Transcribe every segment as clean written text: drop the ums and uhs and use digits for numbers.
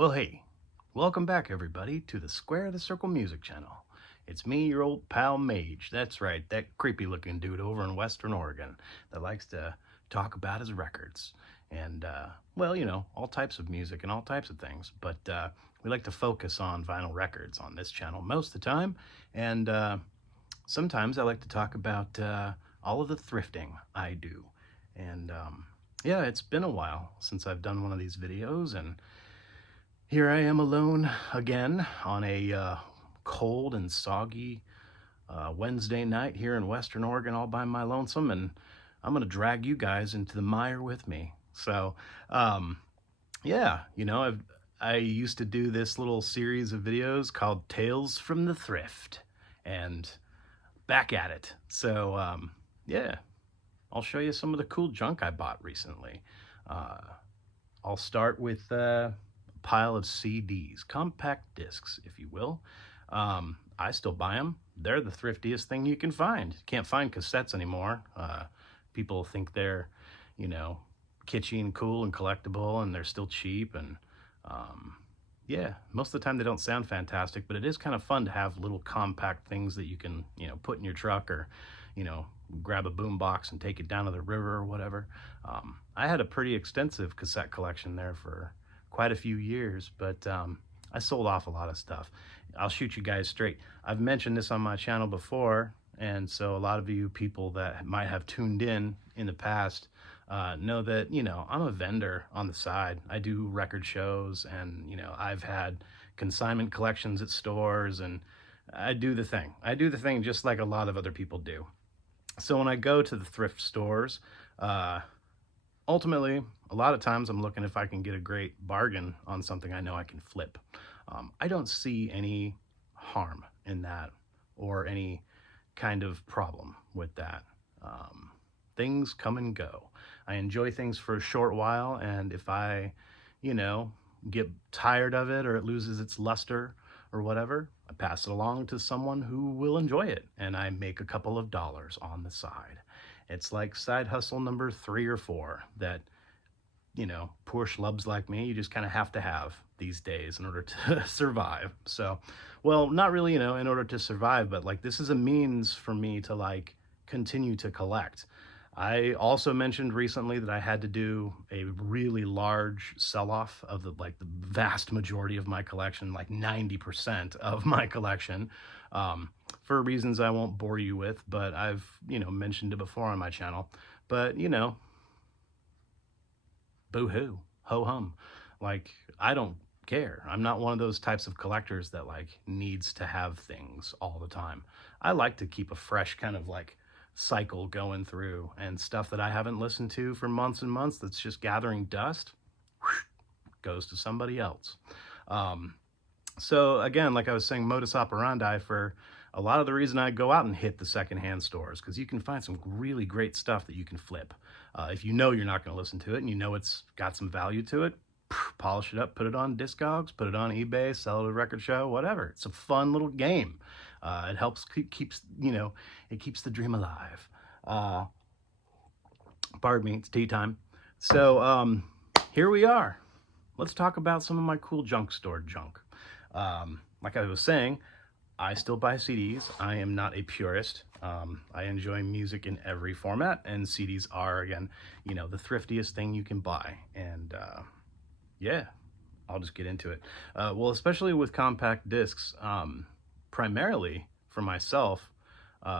Well, hey, welcome back everybody to the Square the Circle Music Channel. It's me, your old pal Mage. That's right, that creepy looking dude over in Western Oregon that likes to talk about his records and, well, all types of music and all types of things. But we like to focus on vinyl records on this channel most of the time. And sometimes I like to talk about all of the thrifting I do. And yeah, it's been a while since I've done one of these videos, and here I am alone again on a cold and soggy Wednesday night here in Western Oregon all by my lonesome, and I'm going to drag you guys into the mire with me. So, yeah, I used to do this little series of videos called Tales from the Thrift, and back at it. So, yeah, I'll show you some of the cool junk I bought recently. I'll start with pile of CDs, compact discs, if you will. I still buy them. They're the thriftiest thing you can find. Can't find cassettes anymore. People think they're, kitschy and cool and collectible, and they're still cheap. And yeah, most of the time they don't sound fantastic, but it is kind of fun to have little compact things that you can, put in your truck, or, grab a boom box and take it down to the river or whatever. I had a pretty extensive cassette collection there for quite a few years, but I sold off a lot of stuff. I'll shoot you guys straight. I've mentioned this on my channel before, and so a lot of you people that might have tuned in the past know that, I'm a vendor on the side. I do record shows, and, I've had consignment collections at stores, and I do the thing. I do the thing just like a lot of other people do. So when I go to the thrift stores, ultimately, a lot of times I'm looking if I can get a great bargain on something I know I can flip. I don't see any harm in that or any kind of problem with that. Things come and go. I enjoy things for a short while, and if I, get tired of it or it loses its luster or whatever, I pass it along to someone who will enjoy it, and I make a couple of dollars on the side. It's like side hustle number 3 or 4 that, poor schlubs like me, you just kind of have to have these days in order to survive. So, well, not really, in order to survive, but like this is a means for me to like continue to collect. I also mentioned recently that I had to do a really large sell-off of the vast majority of my collection, like 90% of my collection, for reasons I won't bore you with, but I've, mentioned it before on my channel. But, boo-hoo, ho-hum. Like, I don't care. I'm not one of those types of collectors that like needs to have things all the time. I like to keep a fresh kind of like cycle going through, and stuff that I haven't listened to for months and months that's just gathering dust goes to somebody else. So again, like I was saying, modus operandi for a lot of the reason I go out and hit the secondhand stores, because you can find some really great stuff that you can flip. If you know you're not going to listen to it and you know it's got some value to it, polish it up, put it on Discogs, put it on eBay, sell it at a record show, whatever. It's a fun little game. It helps keeps it keeps the dream alive. Pardon me, it's tea time. So here we are. Let's talk about some of my cool junk store junk. Like I was saying, I still buy CDs. I am not a purist. I enjoy music in every format, and CDs are, again, the thriftiest thing you can buy. And yeah, I'll just get into it. Well, especially with compact discs, primarily for myself,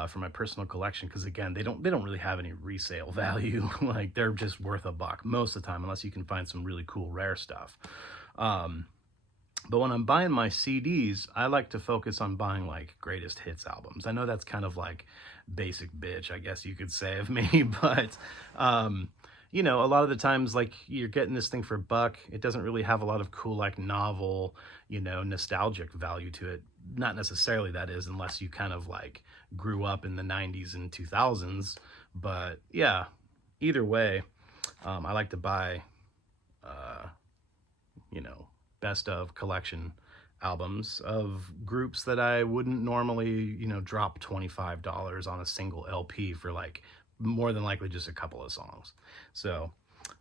for my personal collection, because again, they don't really have any resale value. Like, they're just worth a buck most of the time, unless you can find some really cool rare stuff. But when I'm buying my CDs, I like to focus on buying like greatest hits albums. I know that's kind of like basic bitch, I guess you could say, of me, but a lot of the times, like, you're getting this thing for a buck. It doesn't really have a lot of cool, like, novel, nostalgic value to it. Not necessarily, that is, unless you kind of like grew up in the 90s and 2000s. But yeah, either way, I like to buy, best of collection albums of groups that I wouldn't normally, drop $25 on a single LP for, like, more than likely just a couple of songs. So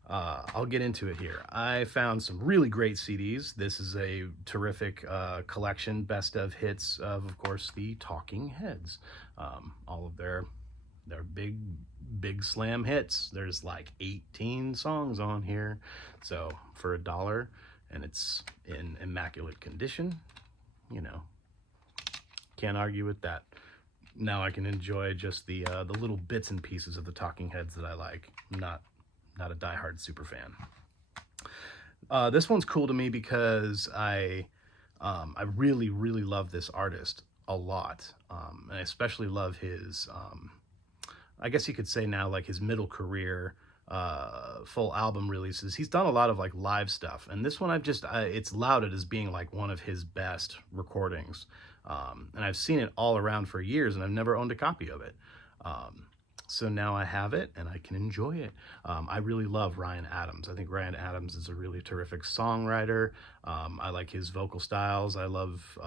I'll get into it here. I found some really great CDs. This is a terrific collection, best of hits of course, the Talking Heads. All of their big slam hits. There's like 18 songs on here. So for $1, and it's in immaculate condition, you know, can't argue with that. Now I can enjoy just the little bits and pieces of the Talking Heads that I like. Not a diehard super fan. This one's cool to me because I really love this artist a lot, and I especially love his I guess you could say now like his middle career full album releases. He's done a lot of like live stuff, and this one it's lauded as being like one of his best recordings, and I've seen it all around for years, and I've never owned a copy of it. So now I have it and I can enjoy it. I really love Ryan Adams. I think Ryan Adams is a really terrific songwriter. I like his vocal styles. I love,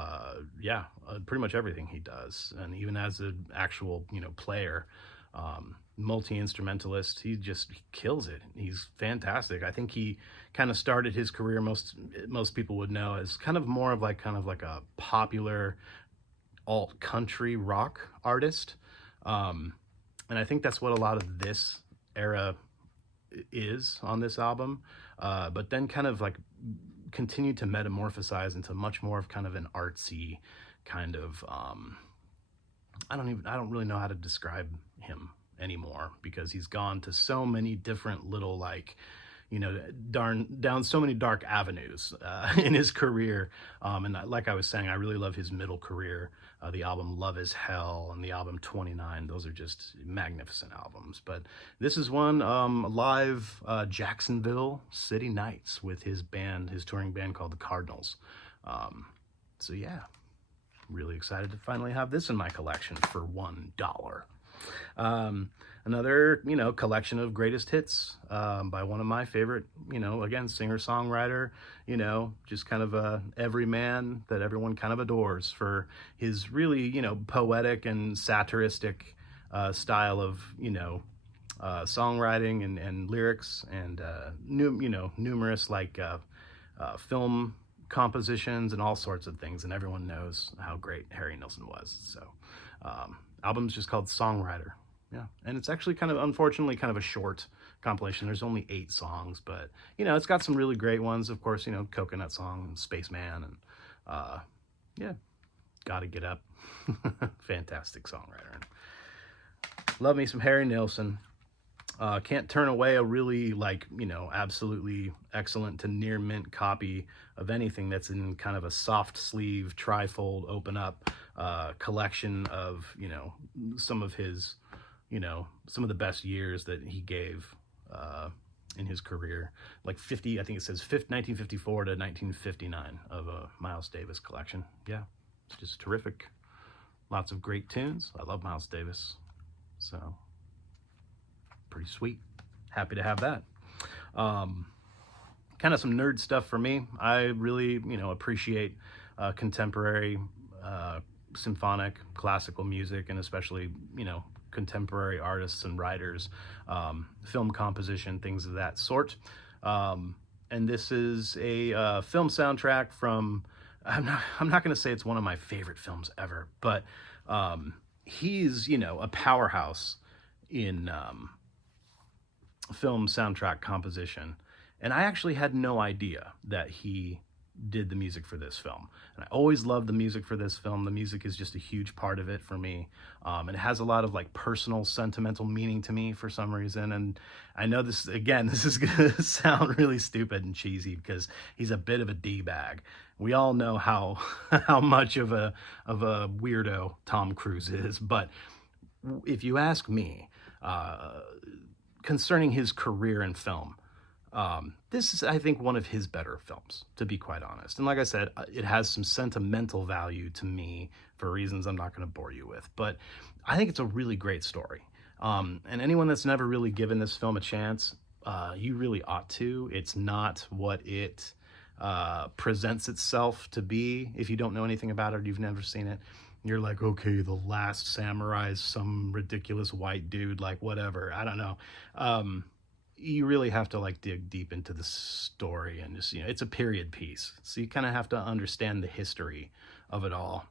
pretty much everything he does. And even as an actual, player, multi-instrumentalist, he kills it. He's fantastic. I think he kind of started his career, most people would know, as kind of like a popular alt country rock artist. And I think that's what a lot of this era is on this album, but then kind of like continued to metamorphosize into much more of kind of an artsy kind of, I don't really know how to describe him anymore, because he's gone to so many different little like, down so many dark avenues in his career. And like I was saying, I really love his middle career. The album Love Is Hell and the album 29, those are just magnificent albums. But this is one live Jacksonville City Nights with his touring band called the Cardinals. So yeah, really excited to finally have this in my collection for $1. Another, collection of greatest hits by one of my favorite, again, singer-songwriter, just kind of a everyman that everyone kind of adores for his really, poetic and satiristic style of, songwriting and lyrics, and, numerous like film compositions and all sorts of things. And everyone knows how great Harry Nilsson was. So album's just called Songwriter. Yeah, and it's actually unfortunately kind of a short compilation. There's only 8 songs, but, it's got some really great ones. Of course, Coconut Song, and Spaceman, and, yeah, Gotta Get Up. Fantastic songwriter. Love me some Harry Nilsson. Can't turn away a really, absolutely excellent to near mint copy of anything that's in kind of a soft sleeve, trifold, open up collection of, some of his, some of the best years that he gave in his career. Like 50, I think it says 1954 to 1959 of a Miles Davis collection. Yeah, it's just terrific. Lots of great tunes. I love Miles Davis. So, pretty sweet. Happy to have that. Kind of some nerd stuff for me. I really, appreciate contemporary symphonic classical music, and especially, contemporary artists and writers, film composition, things of that sort. And this is a film soundtrack from, I'm not going to say it's one of my favorite films ever, but he's, a powerhouse in film soundtrack composition. And I actually had no idea that he did the music for this film. And I always loved the music for this film. The music is just a huge part of it for me. It has a lot of like personal, sentimental meaning to me for some reason. And I know this is gonna sound really stupid and cheesy because he's a bit of a D-bag. We all know how much of a weirdo Tom Cruise is. But if you ask me, concerning his career in film, this is, I think, one of his better films, to be quite honest. And like I said, it has some sentimental value to me for reasons I'm not going to bore you with. But I think it's a really great story. And anyone that's never really given this film a chance, you really ought to. It's not what it presents itself to be. If you don't know anything about it or you've never seen it, you're like, okay, The Last Samurai is some ridiculous white dude, like whatever. I don't know. you really have to like dig deep into the story, and just, it's a period piece. So you kind of have to understand the history of it all.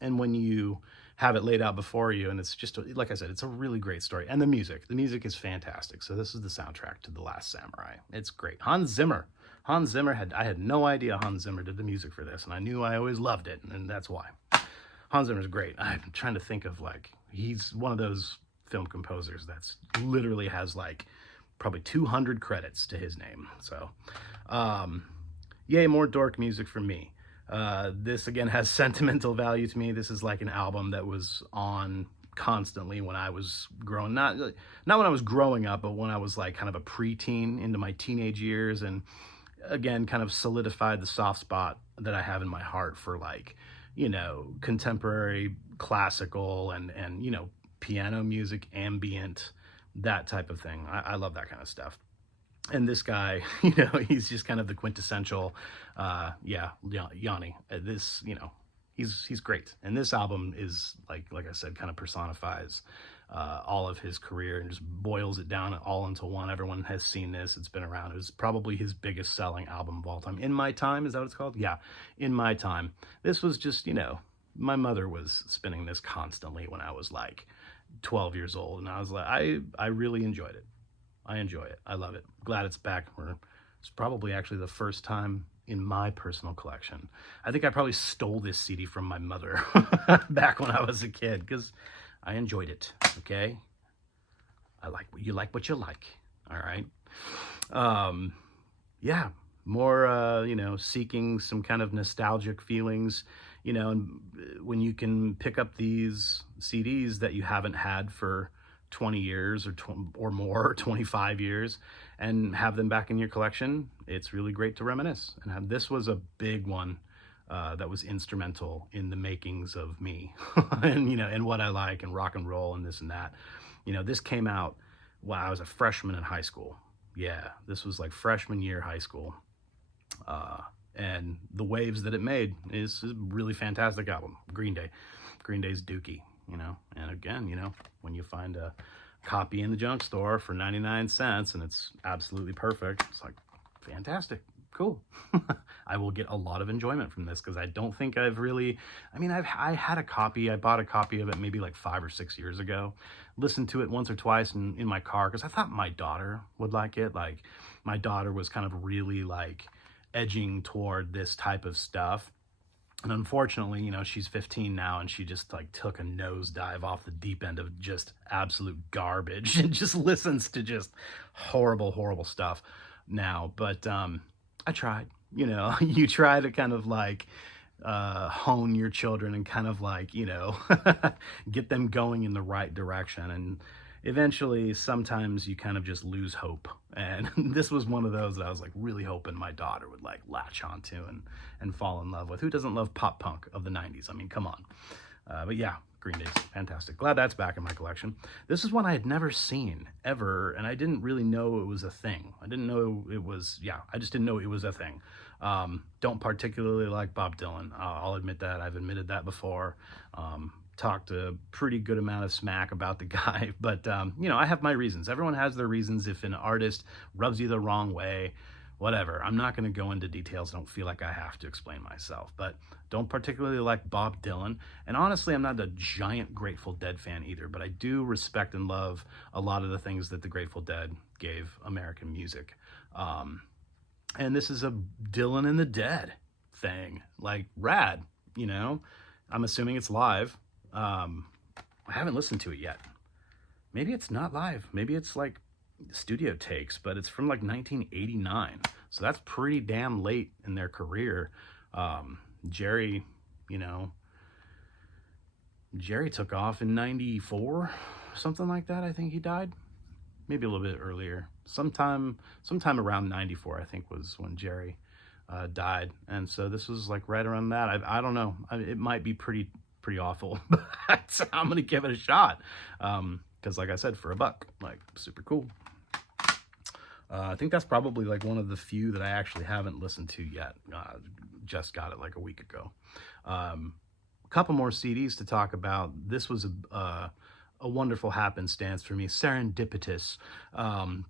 And when you have it laid out before you, and it's just, like I said, it's a really great story. And the music is fantastic. So this is the soundtrack to The Last Samurai. It's great. Hans Zimmer. I had no idea Hans Zimmer did the music for this, and I knew I always loved it, and that's why. Hans Zimmer's great. I'm trying to think of, like, he's one of those film composers that's literally has like probably 200 credits to his name. So, yay, more dork music from me. This again has sentimental value to me. This is like an album that was on constantly when I was growing, not when I was growing up, but when I was like kind of a preteen into my teenage years, and again kind of solidified the soft spot that I have in my heart for, like, contemporary classical and piano music, ambient, that type of thing. I love that kind of stuff. And this guy, he's just kind of the quintessential, Yanni. This, he's great. And this album is like I said, kind of personifies all of his career and just boils it down all into one. Everyone has seen this. It's been around. It was probably his biggest selling album of all time. In My Time, is that what it's called? Yeah, In My Time. This was just, my mother was spinning this constantly when I was like 12 years old. And I was like, I really enjoyed it. I enjoy it. I love it. Glad it's back. It's probably actually the first time in my personal collection. I think I probably stole this CD from my mother back when I was a kid, because I enjoyed it. Okay, you like what you like. All right. Yeah, more seeking some kind of nostalgic feelings, and when you can pick up these CDs that you haven't had for 20 years or more, 25 years, and have them back in your collection, it's really great to reminisce. And this was a big one that was instrumental in the makings of me and what I like, and rock and roll, and this and that. This came out while I was a freshman in high school. Yeah, this was like freshman year high school. And the waves that it made is a really fantastic album. Green Day's Dookie, and again, when you find a copy in the junk store for 99 cents and it's absolutely perfect, it's like, fantastic, cool. I will get a lot of enjoyment from this, because I don't think I've really, I had a copy, I bought a copy of it maybe like 5 or 6 years ago, listened to it once or twice in my car, because I thought my daughter would like it. Like, my daughter was kind of really like edging toward this type of stuff. And unfortunately, she's 15 now, and she just like took a nosedive off the deep end of just absolute garbage and just listens to just horrible, horrible stuff now. But I tried, you try to kind of like hone your children and kind of like, get them going in the right direction. And eventually, sometimes you kind of just lose hope. And this was one of those that I was like really hoping my daughter would like latch onto and fall in love with. Who doesn't love pop punk of the 90s? Come on. But yeah, Green Day's fantastic. Glad that's back in my collection. This is one I had never seen ever, and I didn't really know it was a thing. I just didn't know it was a thing. Don't particularly like Bob Dylan. I'll admit that. I've admitted that before. Talked a pretty good amount of smack about the guy, but I have my reasons. Everyone has their reasons. If an artist rubs you the wrong way, whatever. I'm not going to go into details. I don't feel like I have to explain myself, but don't particularly like Bob Dylan. And honestly, I'm not a giant Grateful Dead fan either, but I do respect and love a lot of the things that the Grateful Dead gave American music. And this is a Dylan and the Dead thing, like rad, I'm assuming it's live. I haven't listened to it yet. Maybe it's not live. Maybe it's like studio takes, but it's from like 1989. So that's pretty damn late in their career. Jerry took off in 94, something like that. I think he died. Maybe a little bit earlier. Sometime around 94, I think, was when Jerry died. And so this was like right around that. I don't know. It might be pretty awful, but I'm gonna give it a shot, because like I said, for $1, like, super cool. I think that's probably like one of the few that I actually haven't listened to yet. Just got it like a week ago. A couple more CDs to talk about. This was a a wonderful happenstance for me, serendipitous,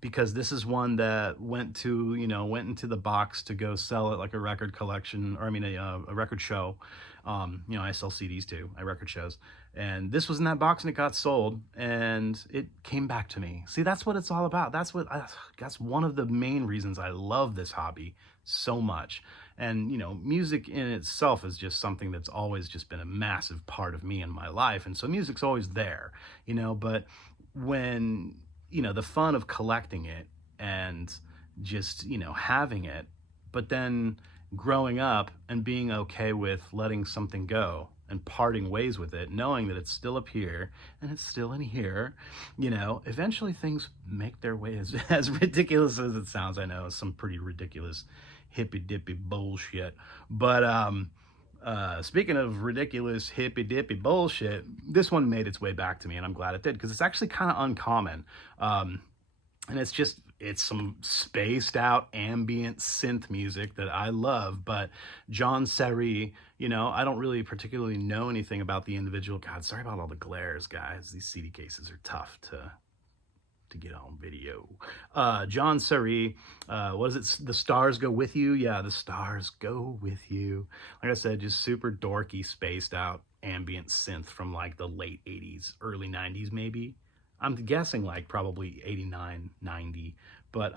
because this is one that went into the box to go sell at like a record collection, or I mean a record show. I sell CDs too, I record shows, and this was in that box and it got sold and it came back to me. See, that's what it's all about. That's one of the main reasons I love this hobby so much. And music in itself is just something that's always just been a massive part of me in my life, and so music's always there, but when the fun of collecting it and just having it, but then growing up and being okay with letting something go and parting ways with it, knowing that it's still up here and it's still in here, eventually things make their way. As ridiculous as it sounds, I know some pretty ridiculous hippy dippy bullshit, but speaking of ridiculous hippy dippy bullshit, this one made its way back to me, and I'm glad it did, because it's actually kind of uncommon. And it's some spaced out ambient synth music that I love. But John Serry, I don't really particularly know anything about the individual. God, sorry about all the glares, guys. These CD cases are tough to get on video. John Serry, what is it? The Stars Go With You? Yeah, The Stars Go With You. Like I said, just super dorky, spaced out ambient synth from like the late 80s, early 90s maybe. I'm guessing like probably 89, 90, but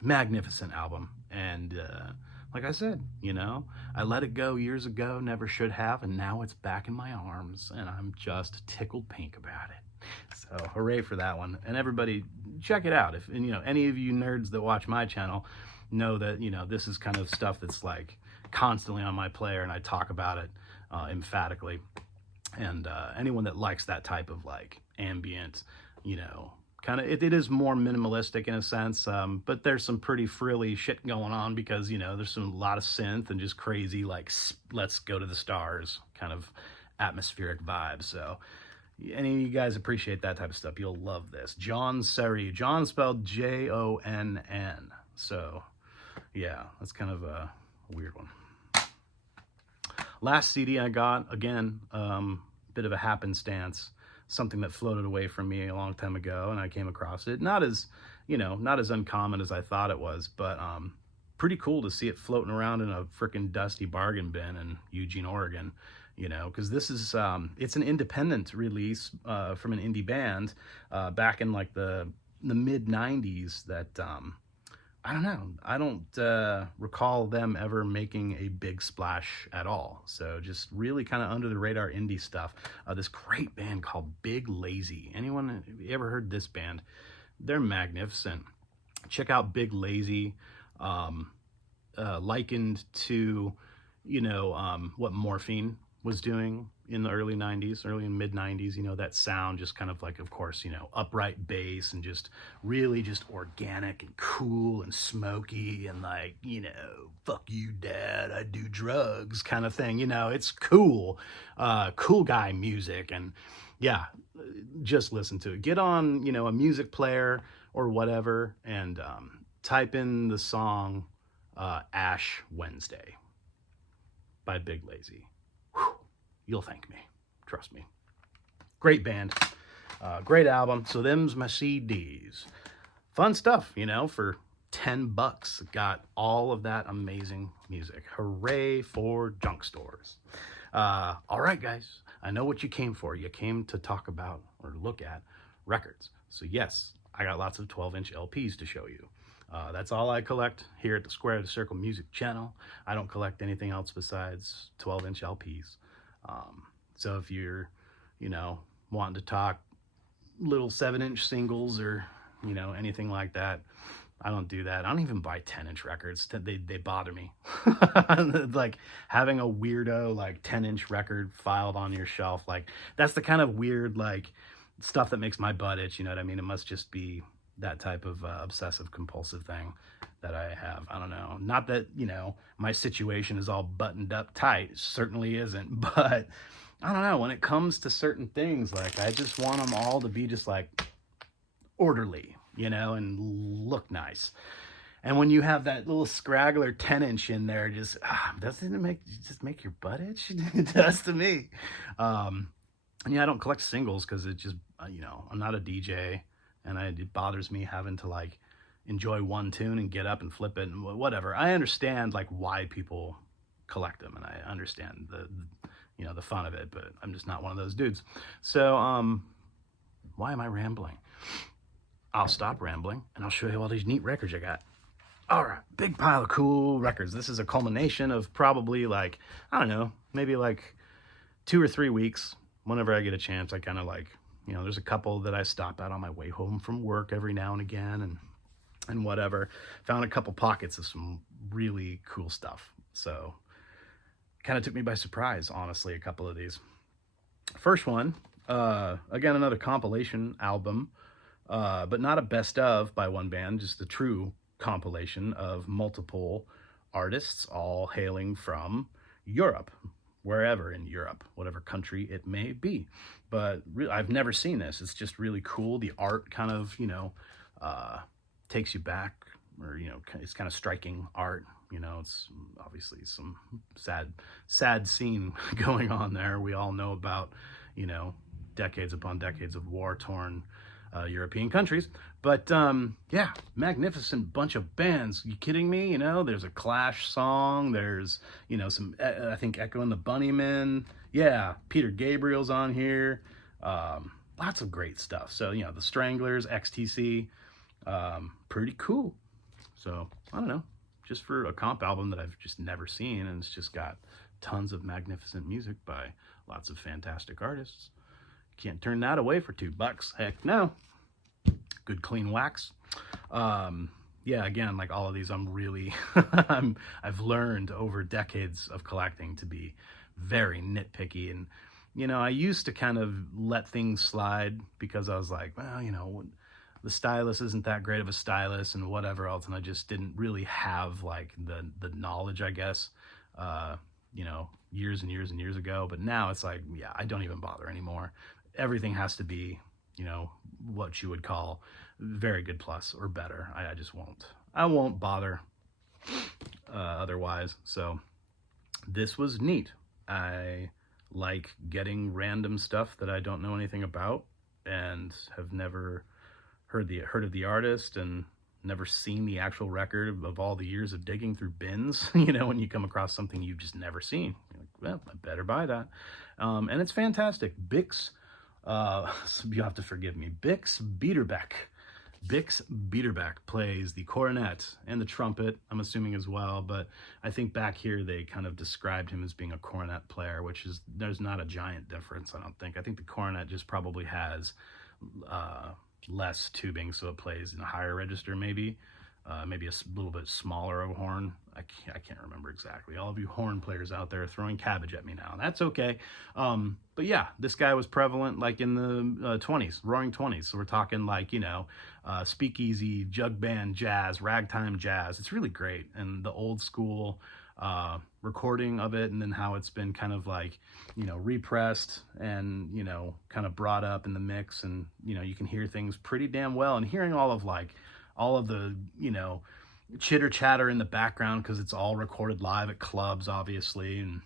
magnificent album. And like I said, I let it go years ago, never should have, and now it's back in my arms, and I'm just tickled pink about it. So hooray for that one. And everybody check it out. If any of you nerds that watch my channel know that this is kind of stuff that's like constantly on my player, and I talk about it emphatically. And anyone that likes that type of like ambient, kind of, it is more minimalistic in a sense, but there's some pretty frilly shit going on, because there's a lot of synth and just crazy like let's go to the stars kind of atmospheric vibes. So any of you guys appreciate that type of stuff, you'll love this. John Serry, John spelled Jonn. So yeah, that's kind of a weird one. Last CD I got, again, bit of a happenstance, something that floated away from me a long time ago, and I came across it. Not as uncommon as I thought it was, but pretty cool to see it floating around in a freaking dusty bargain bin in Eugene, Oregon. Because this is, it's an independent release from an indie band back in like the mid 90s that, I don't know, I don't recall them ever making a big splash at all. So just really kind of under the radar indie stuff. This great band called Big Lazy. Anyone ever heard this band? They're magnificent. Check out Big Lazy, likened to, what Morphine was doing in the early 90s, early and mid 90s, that sound just kind of like, of course, upright bass and just really just organic and cool and smoky and like, fuck you, dad, I do drugs kind of thing. It's cool, cool guy music. And yeah, just listen to it. Get on, a music player or whatever, and type in the song Ash Wednesday by Big Lazy. You'll thank me. Trust me. Great band. Great album. So them's my CDs. Fun stuff, for $10. Got all of that amazing music. Hooray for junk stores. All right, guys. I know what you came for. You came to talk about or look at records. So yes, I got lots of 12-inch LPs to show you. That's all I collect here at the Square the Circle Music channel. I don't collect anything else besides 12-inch LPs. So if you're, wanting to talk little 7-inch singles or, anything like that, I don't do that. I don't even buy 10-inch records. They bother me. Like having a weirdo, like 10-inch record filed on your shelf. Like that's the kind of weird, like stuff that makes my butt itch. You know what I mean? It must just be that type of obsessive compulsive thing that I have. I don't know. Not that, my situation is all buttoned up tight. It certainly isn't. But I don't know. When it comes to certain things, like I just want them all to be just like orderly, and look nice. And when you have that little scraggler 10-inch in there, doesn't it make your butt itch? It does to me. And yeah, I don't collect singles because it just, I'm not a DJ, and it bothers me having to like enjoy one tune and get up and flip it and whatever. I understand like why people collect them, and I understand the fun of it, but I'm just not one of those dudes. So, why am I rambling? I'll stop rambling and I'll show you all these neat records I got. All right, big pile of cool records. This is a culmination of probably like, I don't know, maybe like 2 or 3 weeks. Whenever I get a chance, I kind of like, there's a couple that I stop at on my way home from work every now and again, and whatever. Found a couple pockets of some really cool stuff. So kind of took me by surprise, honestly, a couple of these. First one, again, another compilation album, but not a best of by one band, just a true compilation of multiple artists, all hailing from Europe, wherever in Europe, whatever country it may be. But I've never seen this. It's just really cool. The art kind of, takes you back, or, it's kind of striking art. It's obviously some sad scene going on there. We all know about, decades upon decades of war-torn European countries. But yeah, magnificent bunch of bands. You kidding me? There's a Clash song. There's, some, I think Echo and the Bunnymen. Yeah, Peter Gabriel's on here. Lots of great stuff. So, the Stranglers, XTC, pretty cool. So, I don't know, just for a comp album that I've just never seen, and it's just got tons of magnificent music by lots of fantastic artists. Can't turn that away for $2. Heck no. Good clean wax. Yeah, again, like all of these, I'm really, I've learned over decades of collecting to be very nitpicky. And, I used to kind of let things slide because I was like, well, the stylus isn't that great of a stylus and whatever else. And I just didn't really have like the knowledge, I guess, years and years and years ago. But now it's like, yeah, I don't even bother anymore. Everything has to be, what you would call very good plus or better. I just won't. I won't bother otherwise. So this was neat. I like getting random stuff that I don't know anything about and have never heard of the artist and never seen the actual record of all the years of digging through bins. When you come across something you've just never seen, you're like, well, I better buy that. And it's fantastic. Bix, so you have to forgive me, Bix Beiderbecke. Bix Beiderbecke plays the cornet and the trumpet, I'm assuming as well, but I think back here they kind of described him as being a cornet player, which is, there's not a giant difference, I don't think. I think the cornet just probably has less tubing, so it plays in a higher register, maybe a little bit smaller of a horn. I can't remember exactly. All of you horn players out there are throwing cabbage at me now. That's okay. But yeah, this guy was prevalent like in the 20s, roaring 20s. So we're talking like, speakeasy, jug band jazz, ragtime jazz. It's really great. And the old school recording of it, and then how it's been kind of like, repressed and, kind of brought up in the mix. And, you can hear things pretty damn well. And hearing all of the, chitter chatter in the background, because it's all recorded live at clubs, obviously, and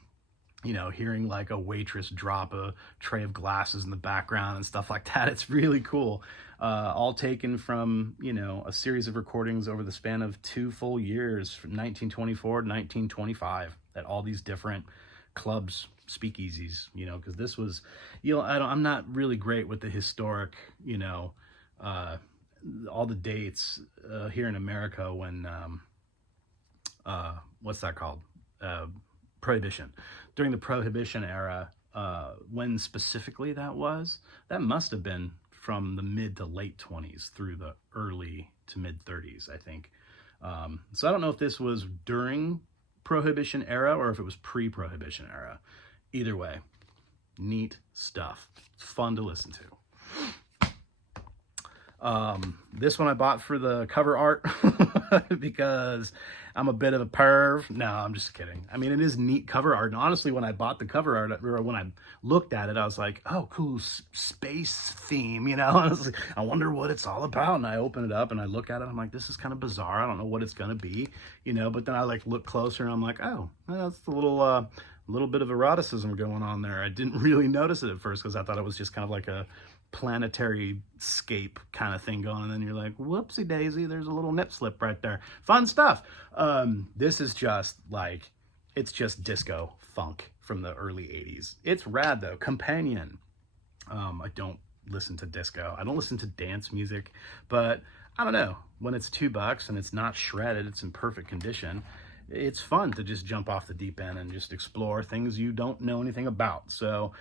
hearing like a waitress drop a tray of glasses in the background and stuff like that. It's really cool. All taken from a series of recordings over the span of 2 full years, from 1924 to 1925, at all these different clubs, speakeasies. Because this was, I'm not really great with the historic, all the dates here in America when what's that called, Prohibition, during the Prohibition era, when specifically that must have been from the mid to late 20s through the early to mid 30s, I think. So I don't know if this was during Prohibition era or if it was pre-Prohibition era. Either way, neat stuff. It's fun to listen to. This one I bought for the cover art because I'm a bit of a perv. No, I'm just kidding. I mean, it is neat cover art. And honestly, when I bought the cover art, or when I looked at it, I was like, oh, cool space theme, I wonder what it's all about. And I open it up and I look at it. I'm like, this is kind of bizarre. I don't know what it's going to be, but then I look closer and I'm like, oh, that's the little little bit of eroticism going on there. I didn't really notice it at first because I thought it was just kind of like a planetary scape kind of thing going, and then you're like, whoopsie daisy, there's a little nip slip right there. Fun stuff. This is just like, it's just disco funk from the early 80s. It's rad though. Companion. I don't listen to disco. I don't listen to dance music, but I don't know, when it's $2 and it's not shredded, it's in perfect condition, it's fun to just jump off the deep end and just explore things you don't know anything about. So,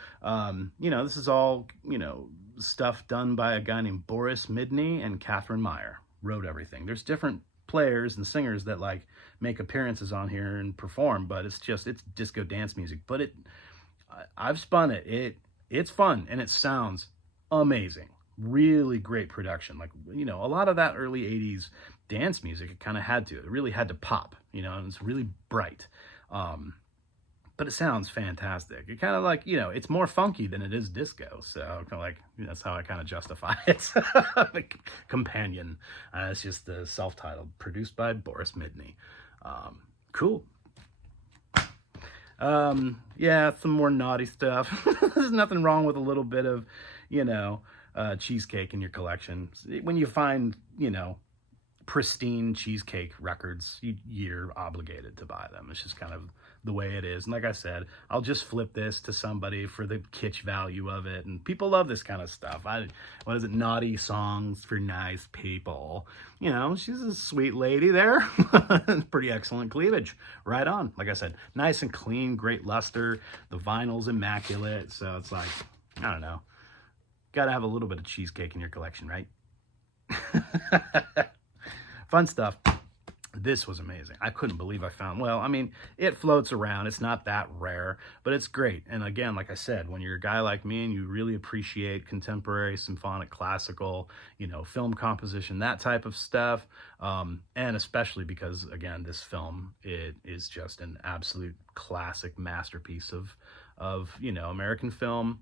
you know, this is all, you know, stuff done by a guy named Boris Midney and Catherine Meyer. Wrote everything. There's different players and singers that like make appearances on here and perform, but it's disco dance music. But I've spun it. It's fun and it sounds amazing. Really great production. Like, you know, a lot of that early 80s dance music, it kind of had to. It really had to pop, you know, and it's really bright. But it sounds fantastic. It kind of like, you know, it's more funky than it is disco. So kind of like, you know, that's how I kind of justify it. Companion. It's just the self-titled, produced by Boris Midney. Cool. Yeah, some more naughty stuff. There's nothing wrong with a little bit of, you know, cheesecake in your collection. When you find, you know, pristine cheesecake records, you're obligated to buy them. It's just kind of the way it is. And like I said, I'll just flip this to somebody for the kitsch value of it. And people love this kind of stuff. What is it? Naughty songs for nice people. You know, she's a sweet lady there. Pretty excellent cleavage. Right on. Like I said, nice and clean, great luster. The vinyl's immaculate. So it's like, I don't know. Gotta have a little bit of cheesecake in your collection, right? Fun stuff. This was amazing. I couldn't believe I found, well, I mean, it floats around. It's not that rare, but it's great. And again, like I said, when you're a guy like me and you really appreciate contemporary, symphonic, classical, you know, film composition, that type of stuff, and especially because, again, this film, it is just an absolute classic masterpiece of you know, American film.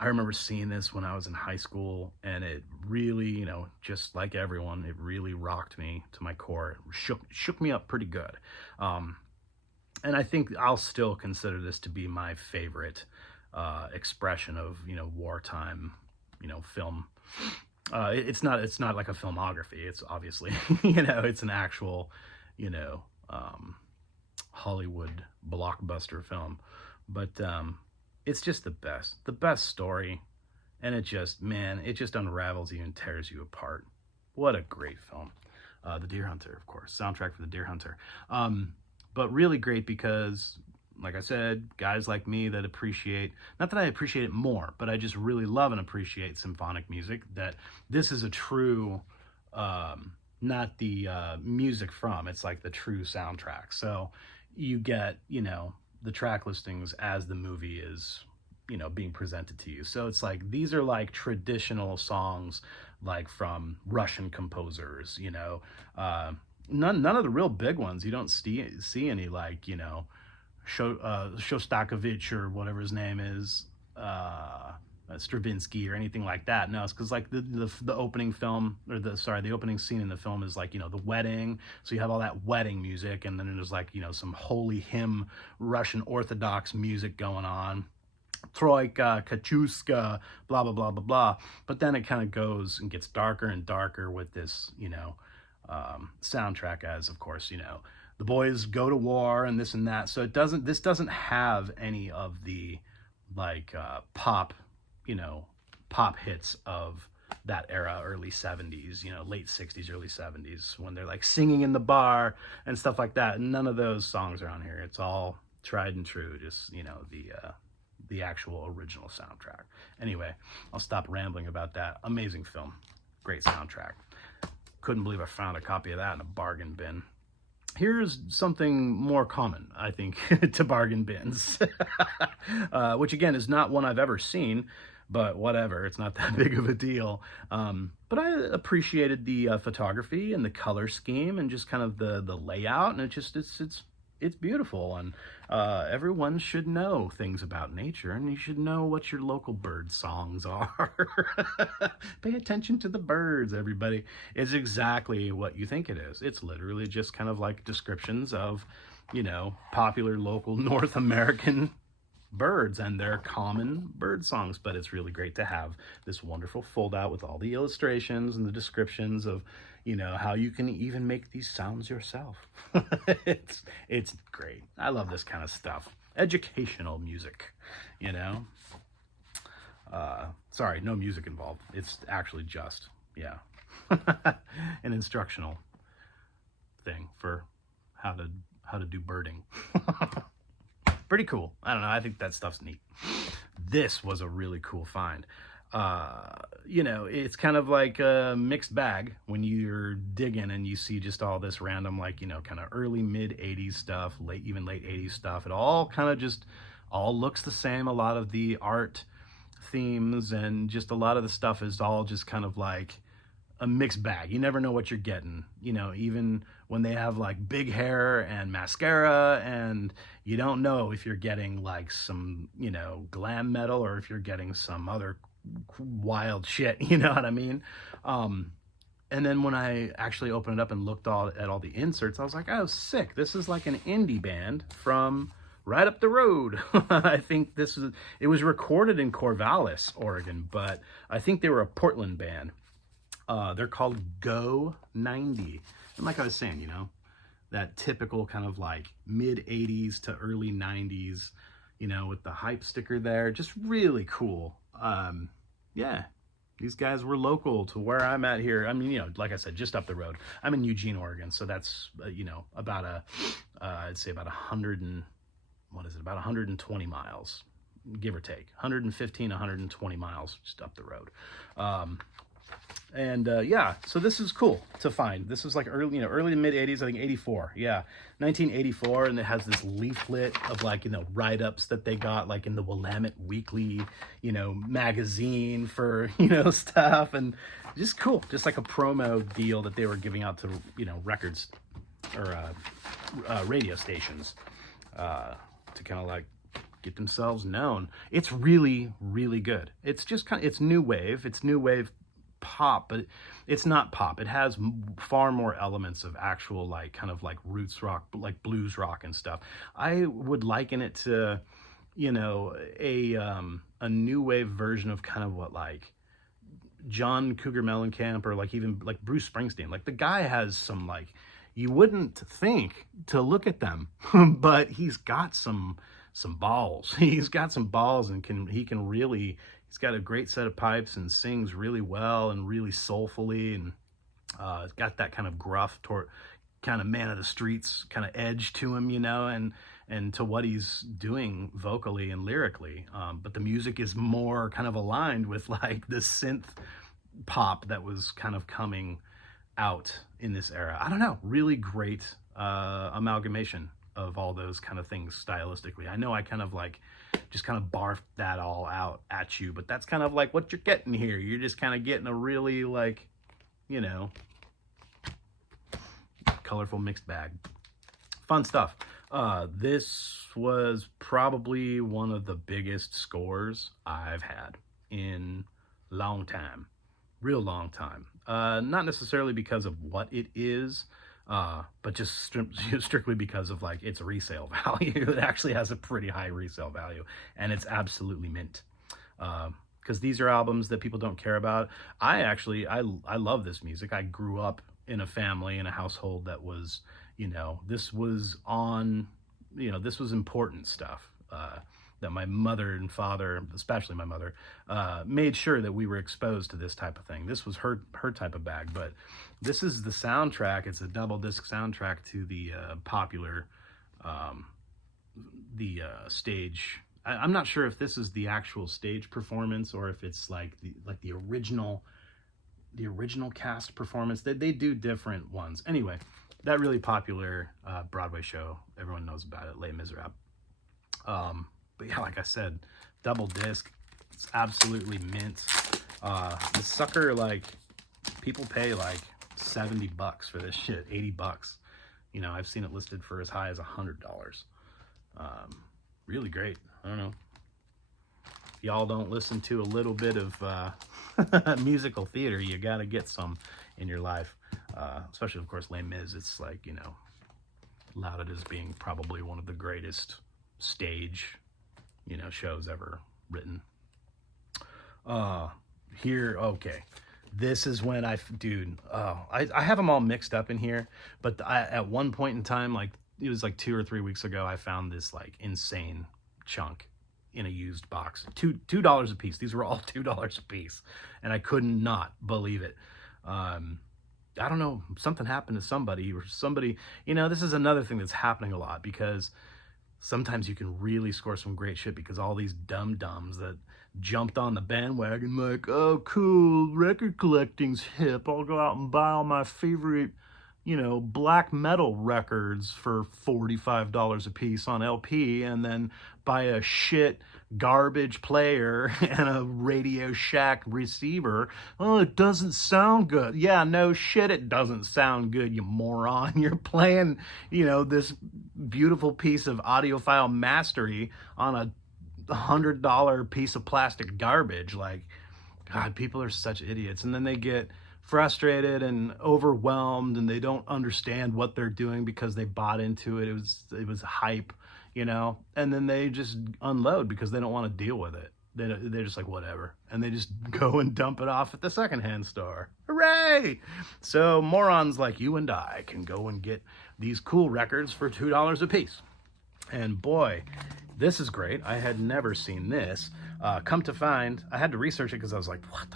I remember seeing this when I was in high school, and it really, you know, just like everyone, it really rocked me to my core. It shook me up pretty good. And I think I'll still consider this to be my favorite expression of, you know, wartime, you know, film. It's not like a filmography. It's obviously, you know, it's an actual, you know, Hollywood blockbuster film. But it's just the best story, and it just, man, it just unravels you and tears you apart. What a great film. The Deer Hunter, of course, soundtrack for The Deer Hunter. But really great because, like I said, guys like me that appreciate, not that I appreciate it more, but I just really love and appreciate symphonic music, that this is a true, not the music from, it's like the true soundtrack. So you get, you know, the track listings as the movie is, you know, being presented to you. So it's like, these are like traditional songs, like from Russian composers, you know, none of the real big ones. You don't see any, like, you know, Shostakovich or whatever his name is, Stravinsky or anything like that. No, it's because like the opening film, or the opening scene in the film is like, you know, the wedding. So you have all that wedding music, and then there's like, you know, some holy hymn, Russian Orthodox music going on. Troika, Kachuska, blah, blah, blah, blah, blah. But then it kind of goes and gets darker and darker with this, you know, soundtrack, as, of course, you know, the boys go to war and this and that. So this doesn't have any of the like pop, you know, pop hits of that era, early 70s, you know, late 60s, early 70s, when they're like singing in the bar and stuff like that. None of those songs are on here. It's all tried and true, just, you know, the actual original soundtrack. Anyway, I'll stop rambling about that. Amazing film. Great soundtrack. Couldn't believe I found a copy of that in a bargain bin. Here's something more common, I think, to bargain bins, which again is not one I've ever seen, but whatever, it's not that big of a deal. But I appreciated the photography and the color scheme and just kind of the layout, and it's beautiful. And everyone should know things about nature, and you should know what your local bird songs are. Pay attention to the birds, everybody. It's exactly what you think it is. It's literally just kind of like descriptions of, popular local North American birds and their common bird songs. But it's really great to have this wonderful fold out with all the illustrations and the descriptions of how you can even make these sounds yourself. It's great. I love this kind of stuff. Educational music, sorry, no music involved. It's actually just an instructional thing for how to do birding. Pretty cool. I don't know. I think that stuff's neat. This was a really cool find. It's kind of like a mixed bag when you're digging and you see just all this random, kind of early mid 80s stuff, late 80s stuff. It all kind of just all looks the same. A lot of the art themes and just a lot of the stuff is all just kind of like a mixed bag. You never know what you're getting, even when they have like big hair and mascara, and you don't know if you're getting like some, glam metal or if you're getting some other wild shit, you know what I mean? And then when I actually opened it up and looked at all the inserts, I was like, oh, sick. This is like an indie band from right up the road. I think it was recorded in Corvallis, Oregon, but I think they were a Portland band. They're called Go 90. And like I was saying, that typical kind of like mid 80s to early 90s, with the hype sticker there, just really cool. These guys were local to where I'm at here. I mean, like I said, just up the road. I'm in Eugene, Oregon. So that's, about I'd say about 120 miles, give or take, 115, 120 miles just up the road. So this is cool to find. This is like early to mid 80s, I think 84. Yeah, 1984, and it has this leaflet of like, write-ups that they got like in the Willamette Weekly, magazine for, stuff, and just cool. Just like a promo deal that they were giving out to, records or radio stations to kind of like get themselves known. It's really, really good. It's just it's new wave. It's new wave pop, but it's not pop. It has far more elements of actual like kind of like roots rock, like blues rock and stuff. I would liken it to a new wave version of kind of what like John Cougar Mellencamp or like even like Bruce Springsteen. Like the guy has some like, you wouldn't think to look at them, but he's got some balls. He's got some balls and he's got a great set of pipes and sings really well and really soulfully, and it's got that kind of gruff, kind of man of the streets kind of edge to him, and to what he's doing vocally and lyrically. But the music is more kind of aligned with like the synth pop that was kind of coming out in this era. I don't know, really great amalgamation of all those kind of things stylistically. I know I kind of like just kind of barfed that all out at you, but that's kind of like what you're getting here. You're just kind of getting a really like, colorful mixed bag. Fun stuff. This was probably one of the biggest scores I've had in long time. Real long time. Not necessarily because of what it is, but just strictly because of like its resale value. It actually has a pretty high resale value, and it's absolutely mint. Because these are albums that people don't care about. I love this music. I grew up in a family, in a household that was, this was important stuff. That my mother and father, especially my mother, made sure that we were exposed to this type of thing. This was her type of bag, but this is the soundtrack. It's a double disc soundtrack to the popular stage. I'm not sure if this is the actual stage performance or if it's like the original cast performance. They do different ones. Anyway, that really popular Broadway show, everyone knows about it, Les Miserables. But yeah, like I said, double disc, it's absolutely mint. The sucker, like, people pay like $70 for this shit, $80. I've seen it listed for as high as $100. Really great. I don't know. If y'all don't listen to a little bit of musical theater, you gotta get some in your life. Especially, of course, Les Mis. It's like, lauded as being probably one of the greatest stage, shows ever written. Here, okay. This is when I have them all mixed up in here, but at one point in time, like it was like 2 or 3 weeks ago, I found this like insane chunk in a used box, $2 a piece. These were all $2 a piece, and I could not believe it. I don't know, something happened to somebody, this is another thing that's happening a lot, because sometimes you can really score some great shit because all these dum-dums that jumped on the bandwagon like, oh, cool, record collecting's hip. I'll go out and buy all my favorite, black metal records for $45 a piece on LP, and then buy a shit garbage player and a Radio Shack receiver. Oh, it doesn't sound good. Yeah, no shit, it doesn't sound good, you moron. You're playing, this beautiful piece of audiophile mastery on a $100 piece of plastic garbage. Like, God, people are such idiots. And then they get frustrated and overwhelmed, and they don't understand what they're doing because they bought into it. It was hype, and then they just unload because they don't want to deal with it. They're just like, whatever, and they just go and dump it off at the secondhand store. Hooray! So morons like you and I can go and get these cool records for $2 a piece. And boy, this is great. I had never seen this. Come to find, I had to research it because I was like, what?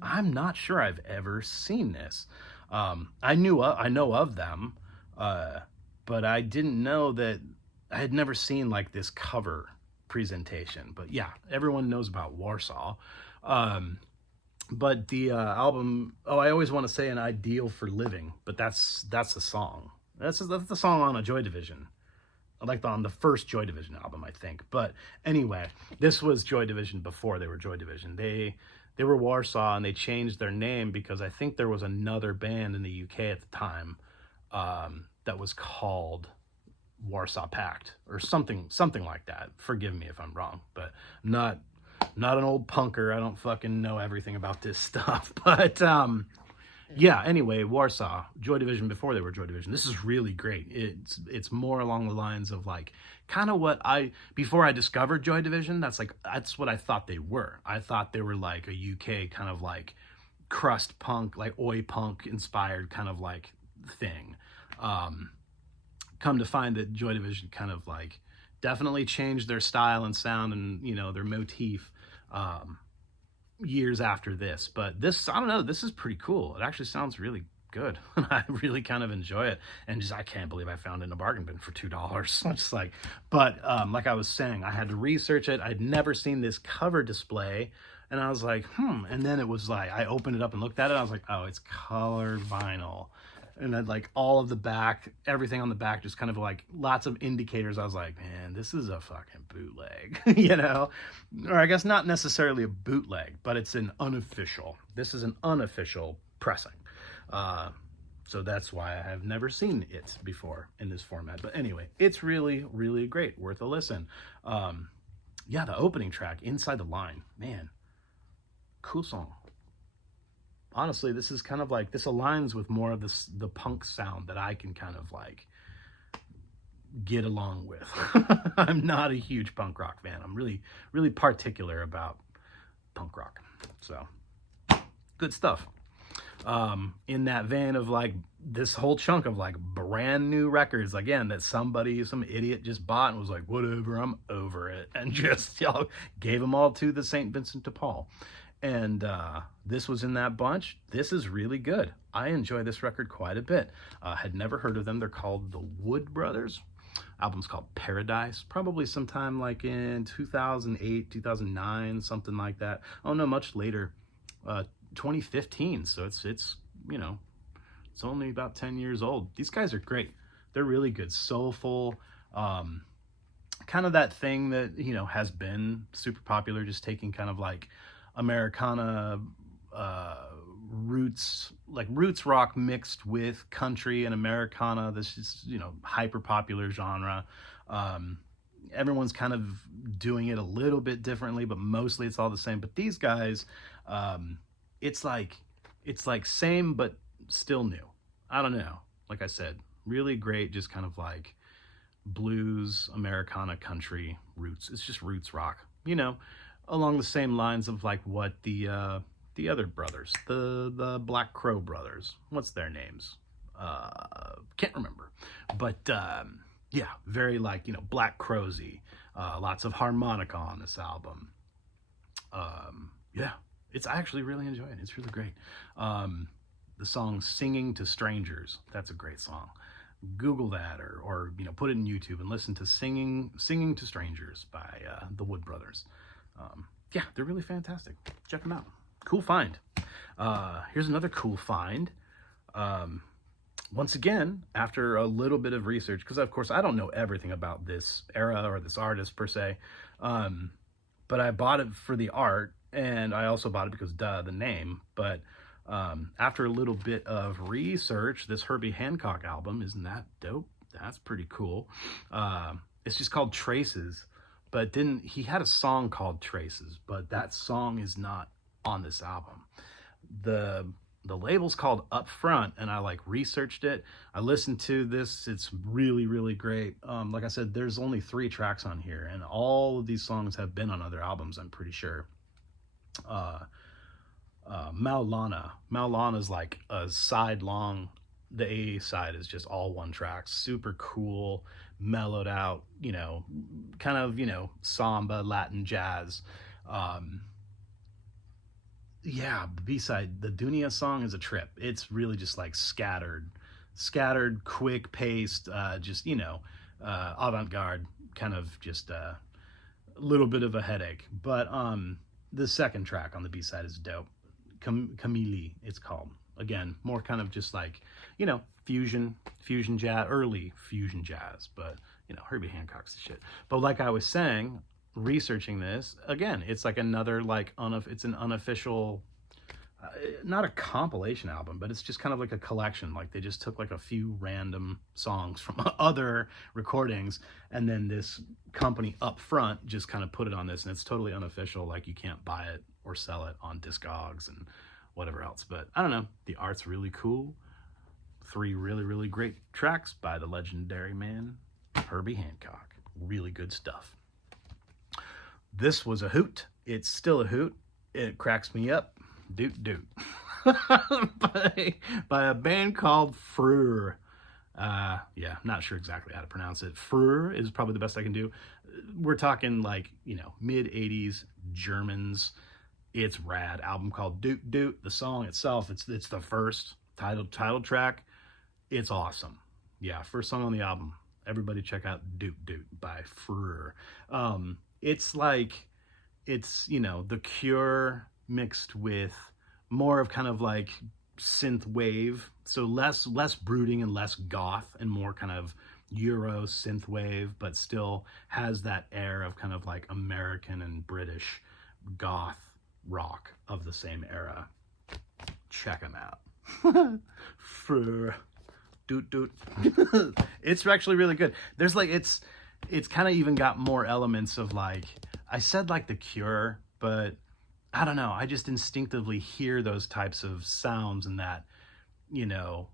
I'm not sure I've ever seen this. I know of them, but I didn't know that I had never seen like this cover presentation. But yeah, everyone knows about Warsaw. But the album, I always want to say An Ideal for Living, but that's the song. That's the song on a Joy Division. Like on the first Joy Division album, I think. But anyway, this was Joy Division before they were Joy Division. They were Warsaw, and they changed their name because I think there was another band in the UK at the time that was called Warsaw Pact or something like that. Forgive me if I'm wrong, but not an old punker. I don't fucking know everything about this stuff. But yeah, anyway, Warsaw, Joy Division before they were Joy Division. This is really great. It's more along the lines of like kind of what before I discovered Joy Division, that's what I thought they were. I thought they were like a UK kind of like crust punk, like oi punk inspired kind of like thing. Come to find that Joy Division kind of like definitely changed their style and sound and, their motif years after this. But this, I don't know, this is pretty cool. It actually sounds really good. I really kind of enjoy it. And I can't believe I found it in a bargain bin for $2. I'm just like, but like I was saying, I had to research it. I'd never seen this cover display. And I was like, And then it was like, I opened it up and looked at it. I was like, oh, it's colored vinyl. And then like all of the back, everything on the back, just kind of like lots of indicators. I was like, man, this is a fucking bootleg, or I guess not necessarily a bootleg, but it's this is an unofficial pressing. So that's why I have never seen it before in this format. But anyway, it's really, really great. Worth a listen. Yeah, the opening track, Inside the Line, man, cool song. Honestly, this is kind of like, this aligns with more of the punk sound that I can kind of like get along with. I'm not a huge punk rock fan. I'm really, really particular about punk rock. So, good stuff. In that vein of like this whole chunk of like brand new records, again, that some idiot just bought and was like, whatever, I'm over it. And just gave them all to the St. Vincent de Paul. And this was in that bunch. This is really good. I enjoy this record quite a bit. Had never heard of them. They're called the Wood Brothers. Album's called Paradise. Probably sometime like in 2008, 2009, something like that. Oh no, much later. 2015. So it's only about 10 years old. These guys are great. They're really good. Soulful. Kind of that thing that, has been super popular, just taking kind of like Americana roots rock mixed with country and Americana. This is, hyper popular genre. Everyone's kind of doing it a little bit differently, but mostly it's all the same. But these guys, it's like same but still new. I don't know. Like I said, Really great, just kind of like blues, Americana, country roots. It's just roots rock, you know, along the same lines of like what the other brothers, the Black Crow brothers. What's their names? Can't remember, but yeah, very like, you know, Black Crowsy. Lots of harmonica on this album. Yeah, I actually really enjoy it. It's really great. The song "Singing to Strangers," that's a great song. Google that, or you know, put it in YouTube and listen to "Singing to Strangers" by the Wood Brothers. Yeah, they're really fantastic. Check them out. Cool find. Here's another cool find. Once again, after a little bit of research, because of course I don't know everything about this era or this artist per se, but I bought it for the art, and I also bought it because the name. But after a little bit of research, this Herbie Hancock album, isn't that dope? That's pretty cool. It's just called Traces, but he had a song called Traces, but that song is not on this album. The label's called Up Front, and I like researched it. I listened to this. It's really, really great. Like I said, there's only 3 tracks on here, and all of these songs have been on other albums, I'm pretty sure. Maulana is like a side long. The A side is just all 1 track. Super cool, mellowed out, you know, kind of, you know, samba, Latin jazz. Yeah, the B-side, the Dunia song, is a trip. It's really just like scattered, quick paced, just, you know, avant-garde, kind of just a little bit of a headache. But the second track on the B-side is dope. Camille, it's called. Again, more kind of just like, you know, fusion jazz, early fusion jazz, but, you know, Herbie Hancock's the shit. But like I was saying, researching this, again, it's like another, like, it's an unofficial, not a compilation album, but it's just kind of like a collection. Like, they just took like a few random songs from other recordings, and then this company Up Front just kind of put it on this, and it's totally unofficial. Like, you can't buy it or sell it on Discogs and whatever else. But I don't know, the art's really cool. 3 really, really great tracks by the legendary man Herbie Hancock. Really good stuff. This was a hoot. It's still a hoot. It cracks me up. Doot doot. by a band called Freur. Yeah, not sure exactly how to pronounce it. Freur is probably the best I can do. We're talking like, you know, mid-80s Germans. It's rad. Album called Doot Doot. The song itself, it's the first title track. It's awesome. Yeah, first song on the album. Everybody check out Doot Doot by Freur. It's like, it's, you know, The Cure mixed with more of kind of like synth wave. So less brooding and less goth, and more kind of Euro synth wave, but still has that air of kind of like American and British goth rock of the same era. Check them out. Freur. Doot doot. It's actually really good. There's like, it's kind of even got more elements of, like, I said like The Cure, but I don't know, I just instinctively hear those types of sounds and that, you know,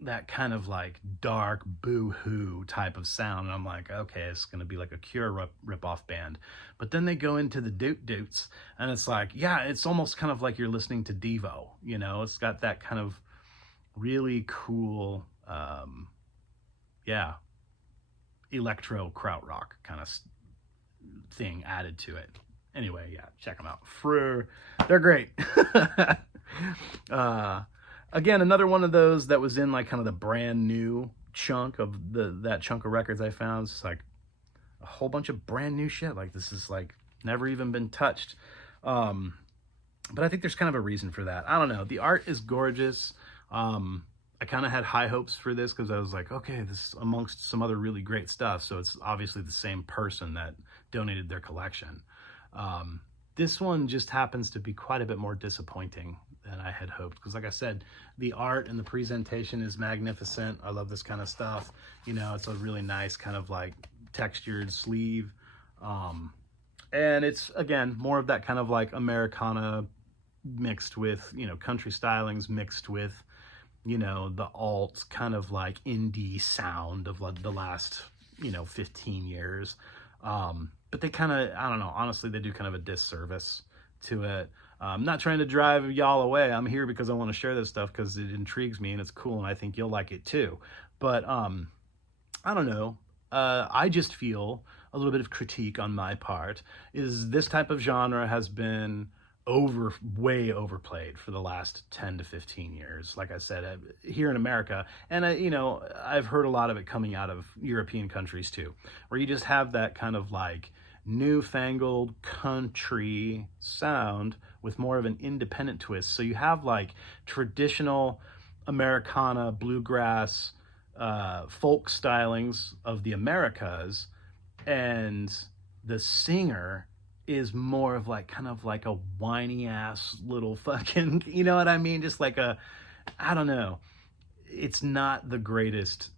that kind of like dark boo-hoo type of sound, and I'm like, okay, it's gonna be like a Cure rip-off band. But then they go into the Doot Doots, and it's like, yeah, it's almost kind of like you're listening to Devo, you know. It's got that kind of really cool, yeah, electro krautrock kind of thing added to it. Anyway, yeah, check them out. Freur, they're great. Again, another one of those that was in like kind of the brand new chunk of that chunk of records I found. It's like a whole bunch of brand new shit. Like, this is like never even been touched. But I think there's kind of a reason for that. I don't know. The art is gorgeous. I kind of had high hopes for this because I was like, okay, this is amongst some other really great stuff. So it's obviously the same person that donated their collection. This one just happens to be quite a bit more disappointing than I had hoped. Because like I said, the art and the presentation is magnificent. I love this kind of stuff. You know, it's a really nice kind of like textured sleeve. And it's, again, more of that kind of like Americana mixed with, you know, country stylings mixed with you know, the alt kind of like indie sound of like the last, you know, 15 years. But they kind of, I don't know, honestly, they do kind of a disservice to it. I'm not trying to drive y'all away. I'm here because I want to share this stuff because it intrigues me and it's cool and I think you'll like it too. But I don't know. I just feel a little bit of critique on my part is this type of genre has been way overplayed for the last 10 to 15 years, like I said, here in America. And you know, I've heard a lot of it coming out of European countries too, where you just have that kind of like newfangled country sound with more of an independent twist. So you have like traditional Americana, bluegrass, folk stylings of the Americas, and the singer is more of like kind of like a whiny ass little fucking, you know what I mean? Just like a, I don't know. It's not the greatest,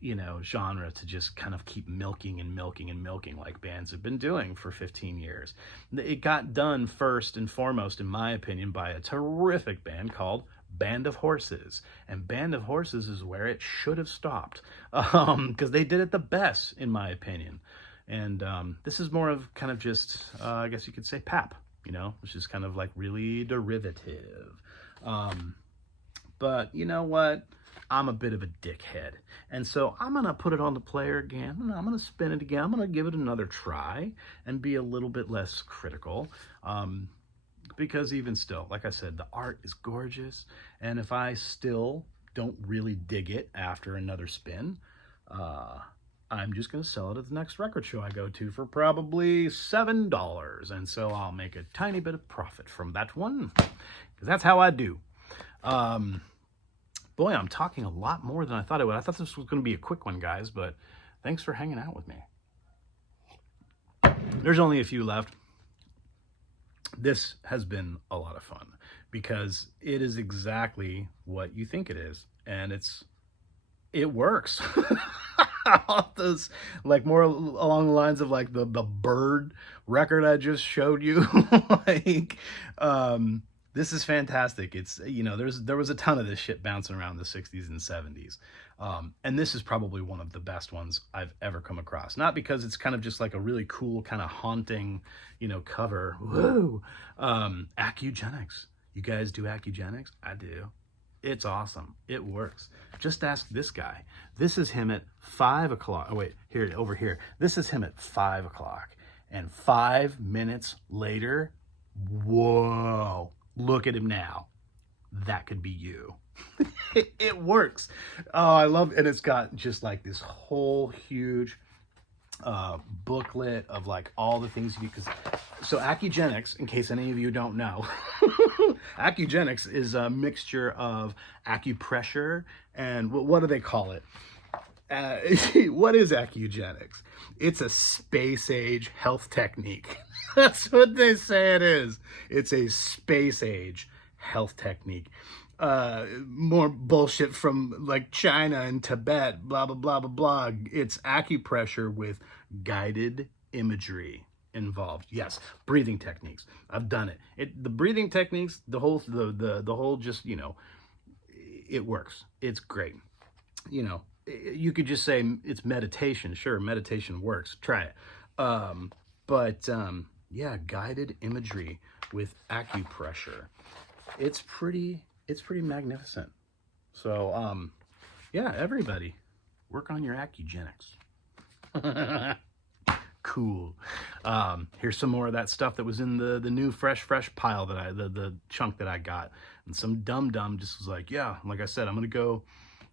you know, genre to just kind of keep milking and milking and milking like bands have been doing for 15 years. It got done first and foremost, in my opinion, by a terrific band called Band of Horses. And Band of Horses is where it should have stopped, because they did it the best, in my opinion. And this is more of kind of just, I guess you could say pap, you know, which is kind of like really derivative. But you know what? I'm a bit of a dickhead. And so I'm going to put it on the player again, and I'm going to spin it again. I'm going to give it another try and be a little bit less critical. Because even still, like I said, the art is gorgeous. And if I still don't really dig it after another spin, I'm just going to sell it at the next record show I go to for probably $7. And so I'll make a tiny bit of profit from that one, because that's how I do. Boy, I'm talking a lot more than I thought I would. I thought this was going to be a quick one, guys, but thanks for hanging out with me. There's only a few left. This has been a lot of fun because it is exactly what you think it is, and it works. Those, like, more along the lines of like the Bird record I just showed you. Like, this is fantastic. It's, you know, there was a ton of this shit bouncing around the 60s and 70s. And this is probably one of the best ones I've ever come across. Not because it's kind of just like a really cool, kind of haunting, you know, cover. Woo! Acugenics. You guys do Acugenics? I do. It's awesome. It works. Just ask this guy. This is him at 5 o'clock. Oh, wait, here, over here. This is him at 5 o'clock. And 5 minutes later, whoa, look at him now. That could be you. It works. Oh, I love it. And it's got just like this whole huge booklet of like all the things you do. So Acugenics, in case any of you don't know, Acugenics is a mixture of acupressure and what do they call it? What is Acugenics? It's a space age health technique. That's what they say it is. It's a space age health technique. More bullshit from like China and Tibet, blah, blah, blah, blah, blah. It's acupressure with guided imagery involved. Yes, breathing techniques. I've done it. The breathing techniques, the whole just, you know, it works. It's great. You know, you could just say it's meditation. Sure, meditation works. Try it. Yeah, guided imagery with acupressure. It's pretty magnificent. So, yeah, everybody, work on your Acugenics. Cool. Here's some more of that stuff that was in the new fresh pile that the chunk that I got. And some dum-dum just was like, yeah, like I said, I'm gonna go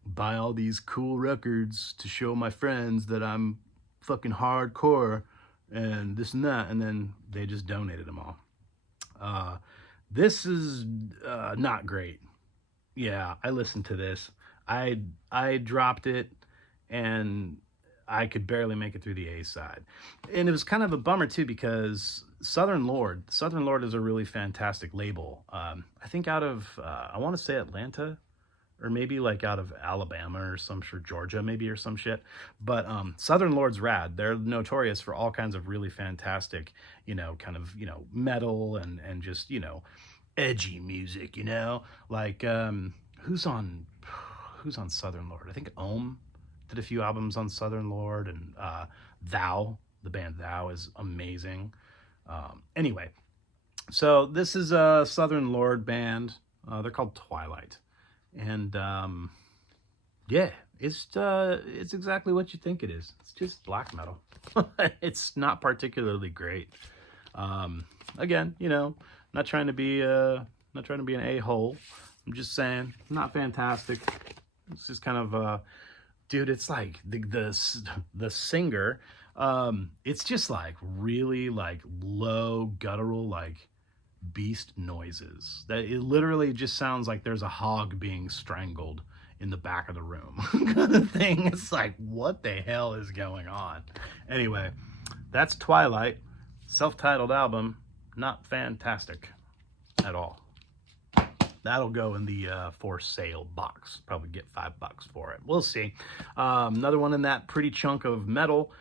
buy all these cool records to show my friends that I'm fucking hardcore and this and that, and then they just donated them all. This is not great. Yeah, I listened to this. I dropped it, and I could barely make it through the A side. And it was kind of a bummer too, because Southern Lord is a really fantastic label. I think out of, I want to say Atlanta, or maybe like out of Alabama or some sure Georgia maybe or some shit. But Southern Lord's rad. They're notorious for all kinds of really fantastic, you know, kind of, you know, metal and just, you know, edgy music, you know, like who's on Southern Lord? I think Ohm did a few albums on Southern Lord, and the band Thou is amazing. Anyway, so this is a Southern Lord band. They're called Twilight, and yeah, it's exactly what you think it is. It's just black metal. It's not particularly great. Again, not trying to be an a-hole. I'm just saying, not fantastic. It's just kind of dude, it's like the singer, it's just like really like low guttural like beast noises that it literally just sounds like there's a hog being strangled in the back of the room. Kind of thing. It's like, what the hell is going on? Anyway, that's Twilight, self-titled album, not fantastic at all. That'll go in the for sale box. Probably get $5 for it. We'll see. Another one in that pretty chunk of metal.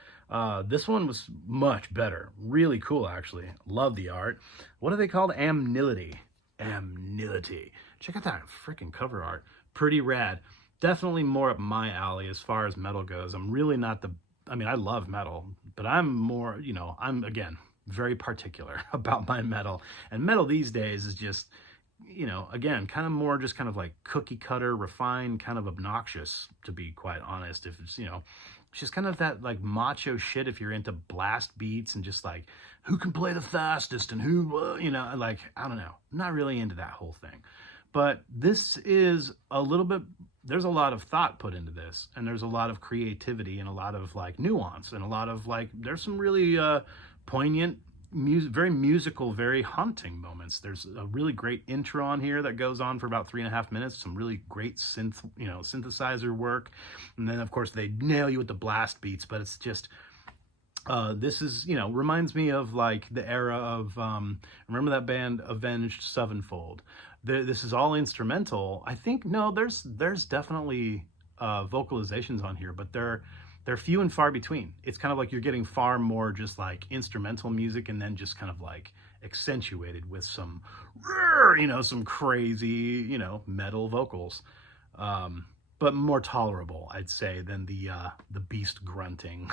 This one was much better. Really cool, actually. Love the art. What are they called? Amnility. Amnility. Check out that freaking cover art. Pretty rad. Definitely more up my alley as far as metal goes. I'm really not I mean, I love metal, but I'm more, I'm, again, very particular about my metal. And metal these days is just, again, kind of more just kind of like cookie cutter, refined, kind of obnoxious, to be quite honest. If it's, it's just kind of that like macho shit if you're into blast beats and just like who can play the fastest and who, like, I don't know. I'm not really into that whole thing. But this is a little bit, there's a lot of thought put into this, and there's a lot of creativity and a lot of like nuance and a lot of like, there's some really poignant, very musical, very haunting moments. There's a really great intro on here that goes on for about 3.5 minutes. Some really great synthesizer work. And then of course they nail you with the blast beats, but it's just, this is, reminds me of like the era of, remember that band Avenged Sevenfold? This is all instrumental. I think, no, there's definitely vocalizations on here, but they're few and far between. It's kind of like you're getting far more just like instrumental music and then just kind of like accentuated with some, some crazy, metal vocals. But more tolerable, I'd say, than the beast grunting,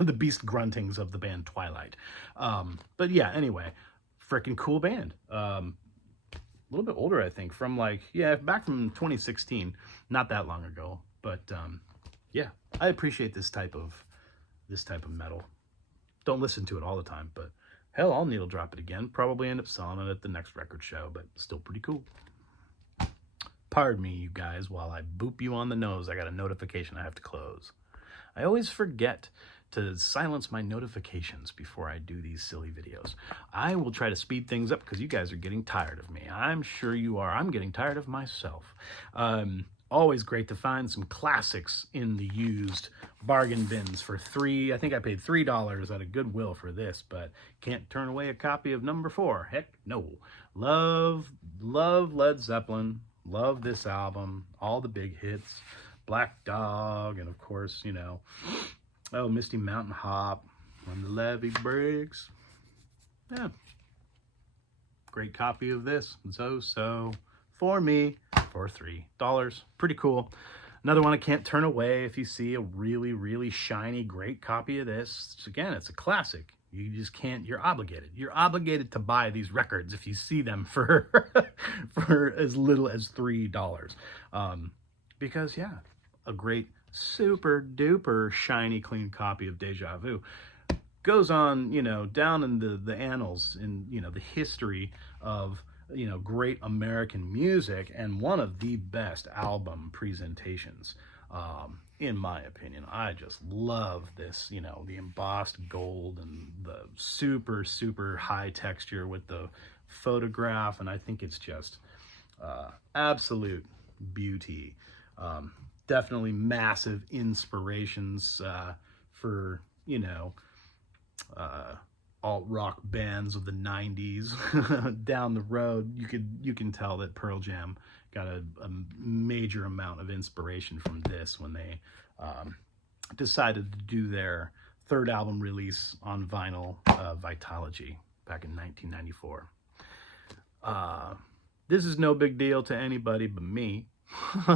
the beast gruntings of the band Twilight. But yeah, anyway, freaking cool band. A little bit older, I think, from like, back from 2016, not that long ago. But yeah, I appreciate this type of metal. Don't listen to it all the time, but hell, I'll needle drop it again. Probably end up selling it at the next record show, but still pretty cool. Pardon me, you guys, while I boop you on the nose. I got a notification I have to close. I always forget to silence my notifications before I do these silly videos. I will try to speed things up because you guys are getting tired of me. I'm sure you are. I'm getting tired of myself. Always great to find some classics in the used bargain bins for I think I paid $3 at a Goodwill for this, but can't turn away a copy of number 4. Heck no. Love Led Zeppelin. Love this album. All the big hits. Black Dog, and of course, Misty Mountain Hop, When the Levee Breaks. Yeah. Great copy of this. So for me, for $3. Pretty cool. Another one I can't turn away if you see a really, really shiny, great copy of this. Again, it's a classic. You just can't, you're obligated. You're obligated to buy these records if you see them for for as little as $3. Because, yeah, a great, super duper shiny, clean copy of Deja Vu goes on, down in the annals, in, the history of, great American music, and one of the best album presentations, in my opinion. I just love this, the embossed gold and the super, super high texture with the photograph, and I think it's just absolute beauty. Definitely massive inspirations for, alt-rock bands of the 90s. Down the road, you can tell that Pearl Jam got a major amount of inspiration from this when they decided to do their third album release on vinyl, Vitalogy, back in 1994. This is no big deal to anybody but me.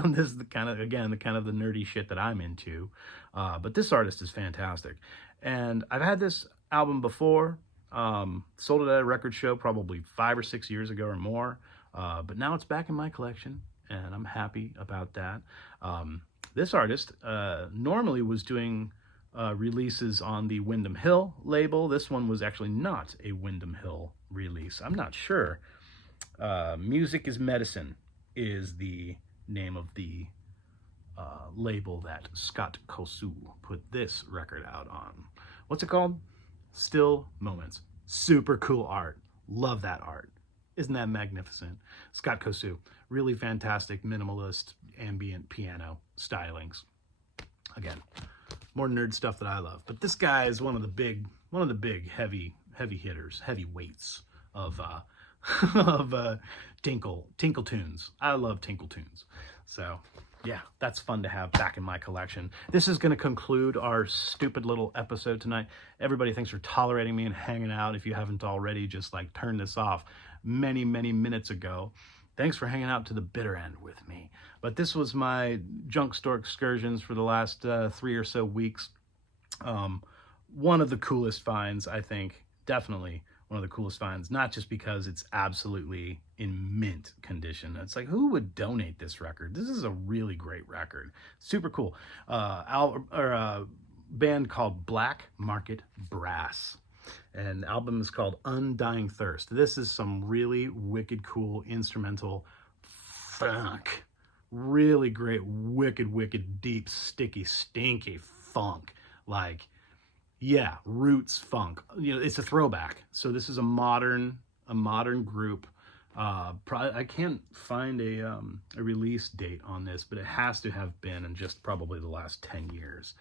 This is the kind of, again, the kind of the nerdy shit that I'm into. But this artist is fantastic. And I've had this album before, sold it at a record show probably 5 or 6 years ago or more. But now it's back in my collection, and I'm happy about that. This artist normally was doing releases on the Windham Hill label. This one was actually not a Windham Hill release. I'm not sure. Music is Medicine is the name of the label that Scott Kosu put this record out on. What's it called? Still Moments. Super cool art. Love that art. Isn't that magnificent? Scott Kosu. Really fantastic minimalist ambient piano stylings. Again, more nerd stuff that I love. But this guy is one of the big heavy hitters, heavy weights of of tinkle tunes. I love tinkle tunes. So yeah, that's fun to have back in my collection. This is going to conclude our stupid little episode tonight. Everybody, thanks for tolerating me and hanging out. If you haven't already, just like turn this off many minutes ago. Thanks for hanging out to the bitter end with me. But this was my junk store excursions for the last 3 or so weeks. One of the coolest finds, I think, definitely one of the coolest finds, not just because it's absolutely in mint condition. It's like, who would donate this record? This is a really great record. Super cool. A band called Black Market Brass. And the album is called Undying Thirst. This is some really wicked cool instrumental funk. Really great, wicked, deep, sticky, stinky funk. Like, yeah, roots funk. You know, it's a throwback. So this is a modern group. I can't find a release date on this, but it has to have been in just probably the last 10 years.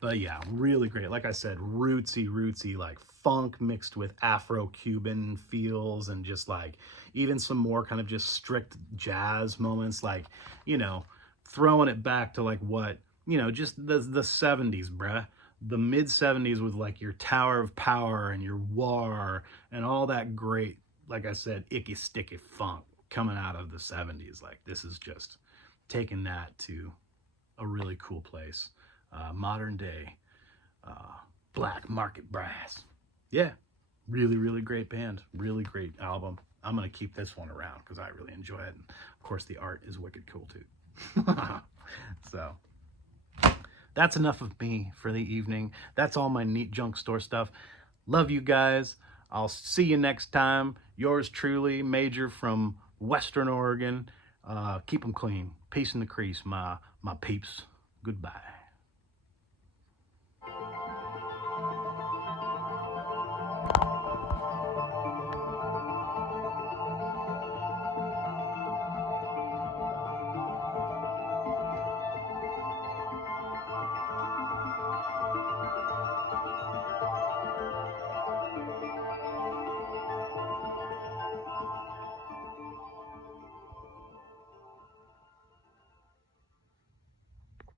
But yeah, really great. Like I said, rootsy, like funk mixed with Afro-Cuban feels, and just like even some more kind of just strict jazz moments, like, you know, throwing it back to like what, you know, just the 70s, bruh. The mid 70s with like your Tower of Power and your War and all that great, like I said, icky sticky funk coming out of the 70s. Like, this is just taking that to a really cool place. Modern day Black Market Brass. Yeah, really great band. Really great album. I'm going to keep this one around because I really enjoy it. And of course, the art is wicked cool too. So that's enough of me for the evening. That's all my neat junk store stuff. Love you guys. I'll see you next time. Yours truly, Major from Western Oregon. Keep them clean. Peace in the crease, my peeps. Goodbye.